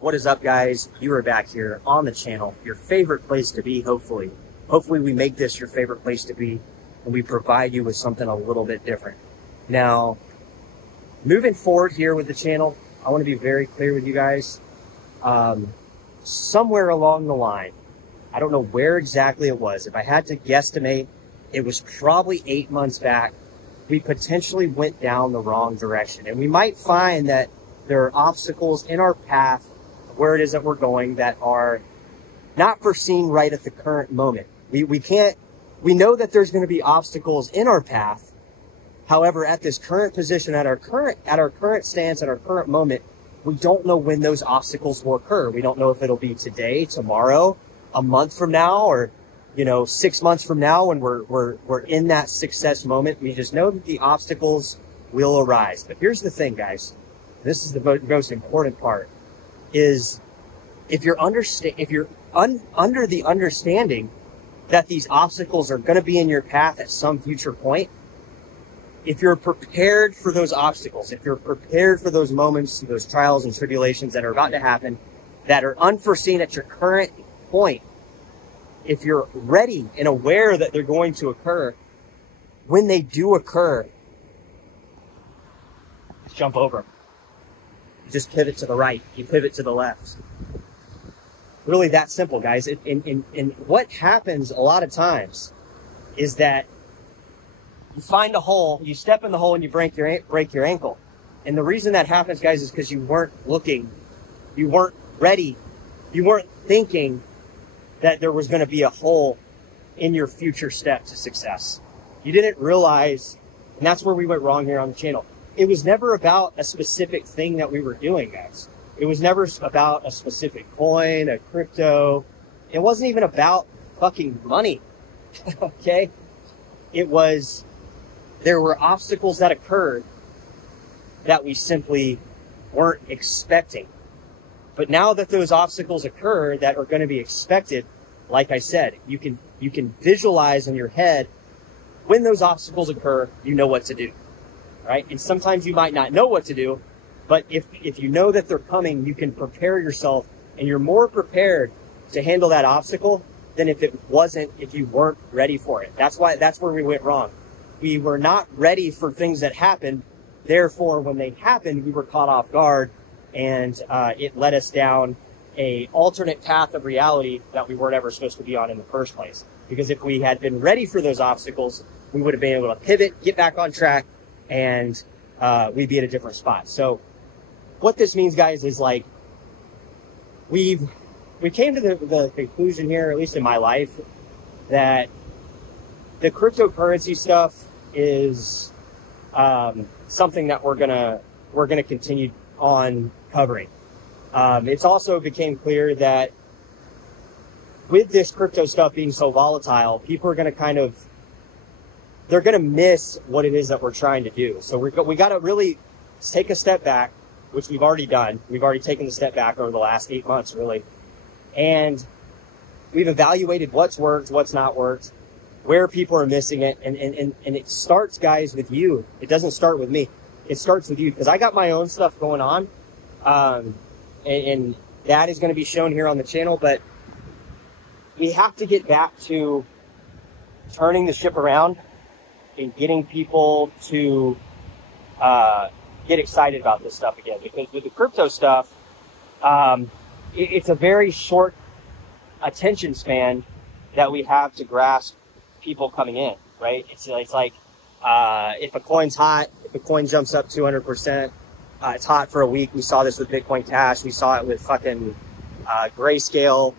What is up, guys? You are back here on the channel, your favorite place to be, hopefully. Hopefully we make this your favorite place to be, and we provide you with something a little bit different. Now, moving forward here with the channel, I want to be very clear with you guys. Somewhere along the line, I don't know where exactly it was. If I had to guesstimate, it was probably 8 months back. We potentially went down the wrong direction. And we might find that there are obstacles in our path where it is that we're going that are not foreseen right at the current moment. We know that there's going to be obstacles in our path. However, at this current position, at our current stance, at our current moment, we don't know when those obstacles will occur. We don't know if it'll be today, tomorrow, a month from now, or 6 months from now when we're in that success moment. We just know that the obstacles will arise. But here's the thing, guys. This is the most important part. Is if you're under the understanding that these obstacles are going to be in your path at some future point, if you're prepared for those obstacles, if you're prepared for those moments, those trials and tribulations that are about to happen, that are unforeseen at your current point, if you're ready and aware that they're going to occur, when they do occur, just jump over them. Just pivot to the right. You pivot to the left. Really that simple, guys. And what happens a lot of times is that you find a hole, you step in the hole, and you break your ankle. And the reason that happens, guys, is because you weren't looking, you weren't ready, you weren't thinking that there was going to be a hole in your future step to success. You didn't realize, and that's where we went wrong here on the channel. It was never about a specific thing that we were doing, guys. It was never about a specific coin, a crypto. It wasn't even about fucking money, okay? There were obstacles that occurred that we simply weren't expecting. But now that those obstacles occur that are going to be expected, like I said, you can visualize in your head when those obstacles occur, you know what to do. Right? And sometimes you might not know what to do, but if you know that they're coming, you can prepare yourself, and you're more prepared to handle that obstacle than if you weren't ready for it. That's where we went wrong. We were not ready for things that happened. Therefore, when they happened, we were caught off guard, and it led us down a alternate path of reality that we weren't ever supposed to be on in the first place. Because if we had been ready for those obstacles, we would have been able to pivot, get back on track, and we'd be at a different spot. So what this means, guys, is like we came to the conclusion here, at least in my life, that the cryptocurrency stuff is something that we're gonna continue on covering. It's also became clear that with this crypto stuff being so volatile, people are gonna they're going to miss what it is that we're trying to do. So we got to really take a step back, which we've already done. We've already taken the step back over the last 8 months, really. And we've evaluated what's worked, what's not worked, where people are missing it. And it starts, guys, with you. It doesn't start with me. It starts with you, because I got my own stuff going on. And that is going to be shown here on the channel. But we have to get back to turning the ship around and getting people to get excited about this stuff again. Because with the crypto stuff, it's a very short attention span that we have to grasp people coming in, right? It's like if a coin's hot, if a coin jumps up 200%, it's hot for a week. We saw this with Bitcoin Cash. We saw it with fucking Grayscale.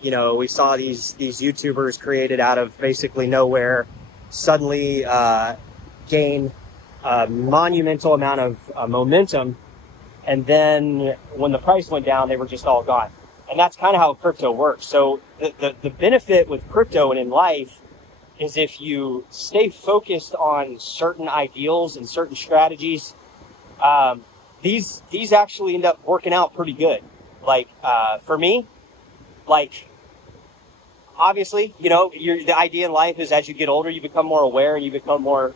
We saw these YouTubers created out of basically nowhere suddenly gain a monumental amount of momentum, and then when the price went down, they were just all gone. And that's kind of how crypto works. So the benefit with crypto and in life is if you stay focused on certain ideals and certain strategies, these actually end up working out pretty good. Like for me, like obviously, the idea in life is as you get older, you become more aware and you become more,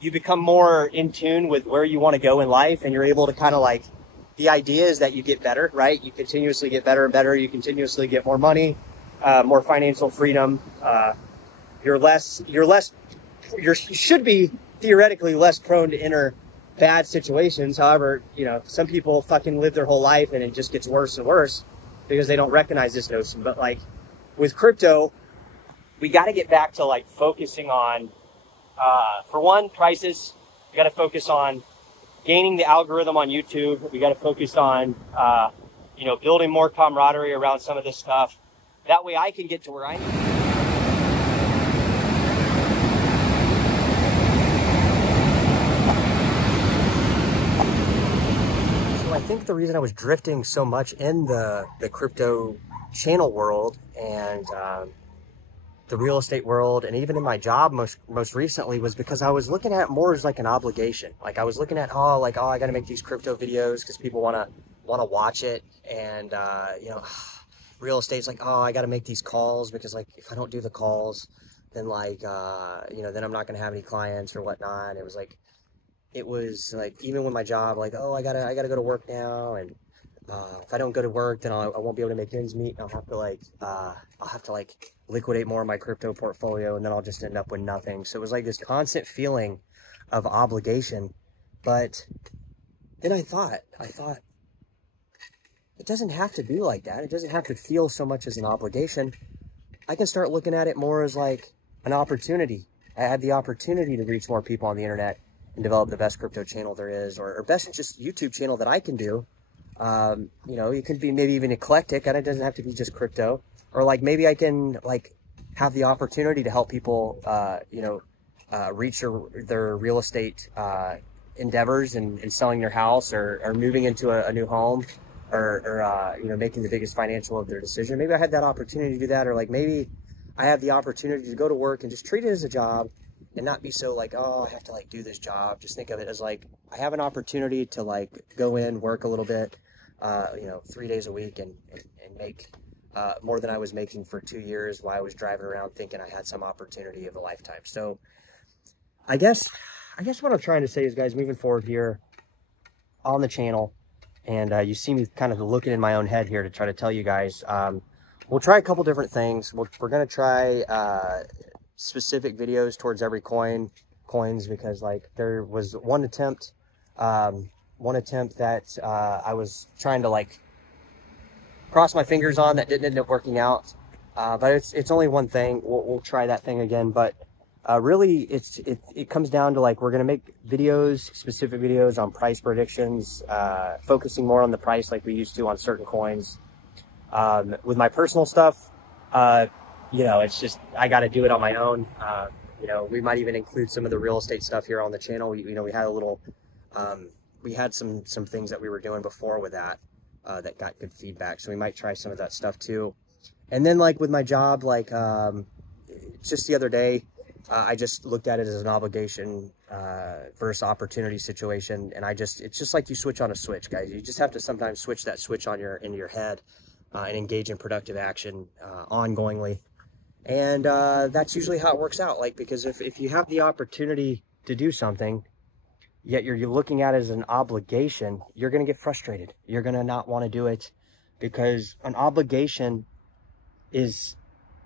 you become more in tune with where you want to go in life, and you're able to kind of the idea is that you get better, right? You continuously get better and better. You continuously get more money, more financial freedom. You should be theoretically less prone to enter bad situations. However, you know, some people fucking live their whole life and it just gets worse and worse because they don't recognize this notion. But like with crypto, we got to get back to like focusing on, for one, prices. We got to focus on gaining the algorithm on YouTube. We got to focus on, you know, building more camaraderie around some of this stuff. That way I can get to where I need to. I think the reason I was drifting so much in the crypto channel world and the real estate world and even in my job most recently was because I was looking at it more as like an obligation. Like I was looking at, oh, I got to make these crypto videos because people want to watch it. And, you know, real estate's like, oh, I got to make these calls because like if I don't do the calls, then like, you know, then I'm not going to have any clients or whatnot. It was like even with my job, like, oh, I gotta go to work now, and if I don't go to work, then I won't be able to make ends meet. I'll have to liquidate more of my crypto portfolio, and then I'll just end up with nothing. So it was like this constant feeling of obligation. But then I thought it doesn't have to be like that. It doesn't have to feel so much as an obligation. I can start looking at it more as like an opportunity. I had the opportunity to reach more people on the internet and develop the best crypto channel there is, or best just YouTube channel that I can do. You know, it could be maybe even eclectic, and it doesn't have to be just crypto. Or like maybe I can like have the opportunity to help people, you know, reach their real estate endeavors and selling their house or moving into a new home or you know, making the biggest financial of their decision. Maybe I had that opportunity to do that, or like maybe I have the opportunity to go to work and just treat it as a job and not be so like, oh, I have to like do this job. Just think of it as like, I have an opportunity to like go in, work a little bit, you know, 3 days a week and make more than I was making for 2 years while I was driving around thinking I had some opportunity of a lifetime. So I guess what I'm trying to say is, guys, moving forward here on the channel, and you see me kind of looking in my own head here to try to tell you guys, we'll try a couple different things. We're going to try specific videos towards every coins, because like there was one attempt that I was trying to like cross my fingers on that didn't end up working out, but it's only one thing. We'll try that thing again, but really it comes down to like, we're gonna make videos, specific videos on price predictions, focusing more on the price like we used to on certain coins. With my personal stuff, you know, it's just, I got to do it on my own. You know, we might even include some of the real estate stuff here on the channel. You know, we had a little, we had some things that we were doing before with that, that got good feedback. So we might try some of that stuff too. And then like with my job, like, just the other day, I just looked at it as an obligation, versus opportunity situation. And it's just like you switch on a switch, guys. You just have to sometimes switch that switch on in your head, and engage in productive action, ongoingly. And that's usually how it works out. Like, because if you have the opportunity to do something, yet you're looking at it as an obligation, you're going to get frustrated. You're going to not want to do it, because an obligation is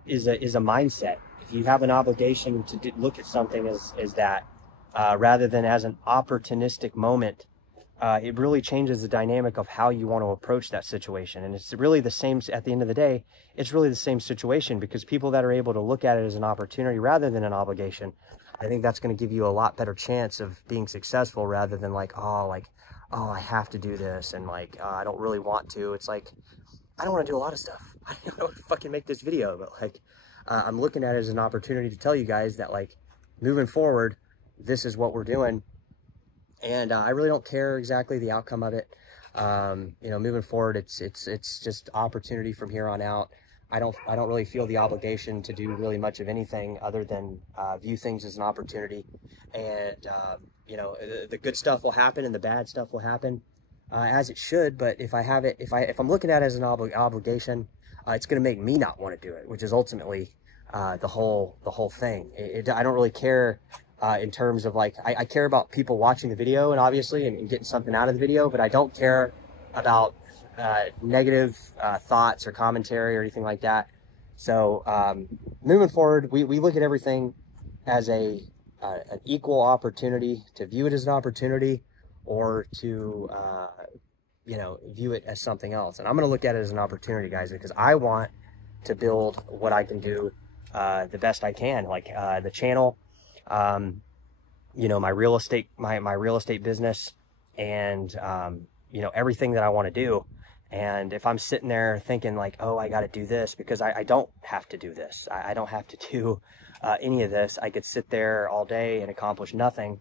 a mindset. If you have an obligation to look at something as that, rather than as an opportunistic moment, it really changes the dynamic of how you want to approach that situation. And it's really the same, at the end of the day, it's really the same situation, because people that are able to look at it as an opportunity rather than an obligation, I think that's going to give you a lot better chance of being successful, rather than like, oh, I have to do this, and like, I don't really want to. It's like, I don't want to do a lot of stuff. I don't want to fucking make this video, but like, I'm looking at it as an opportunity to tell you guys that like, moving forward, this is what we're doing. And I really don't care exactly the outcome of it. You know, moving forward, it's just opportunity from here on out. I don't really feel the obligation to do really much of anything other than view things as an opportunity. And you know, the good stuff will happen and the bad stuff will happen, as it should. But if I'm looking at it as an obligation, it's going to make me not want to do it, which is ultimately the whole thing. I don't really care. In terms of like, I care about people watching the video and obviously and getting something out of the video, but I don't care about negative thoughts or commentary or anything like that. So moving forward, we look at everything as an equal opportunity, to view it as an opportunity, or to view it as something else. And I'm going to look at it as an opportunity, guys, because I want to build what I can do the best I can, like the channel, my real estate, my real estate business, and everything that I want to do. And if I'm sitting there thinking like, oh, I got to do this, because I don't have to do this. I don't have to do any of this. I could sit there all day and accomplish nothing.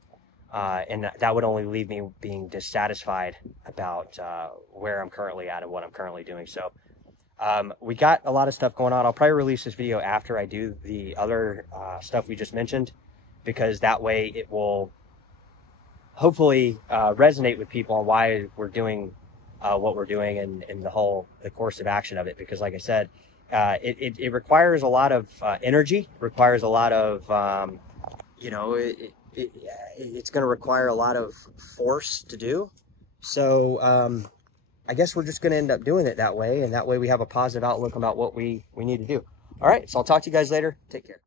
And that would only leave me being dissatisfied about where I'm currently at and what I'm currently doing. So we got a lot of stuff going on. I'll probably release this video after I do the other stuff we just mentioned, because that way it will hopefully resonate with people on why we're doing what we're doing, and the course of action of it. Because like I said, it requires a lot of energy, requires a lot of, it's going to require a lot of force to do. So I guess we're just going to end up doing it that way. And that way we have a positive outlook about what we need to do. All right. So I'll talk to you guys later. Take care.